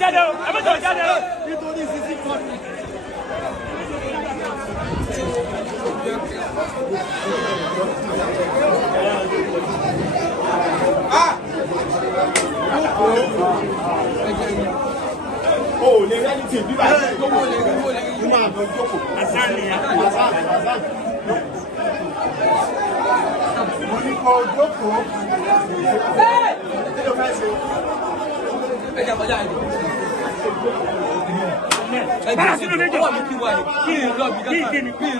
jáde o ẹ má jọ jáde o. nítorí sisi kan. o lè rẹ́ni tí bíbá yìí tó wọlé ní máa bọ̀ jókòó. Hasan ni Hasan. mo ní kó jókòó. kí ló fẹ́ ṣe. bára sínú méjì kí ni kí ni.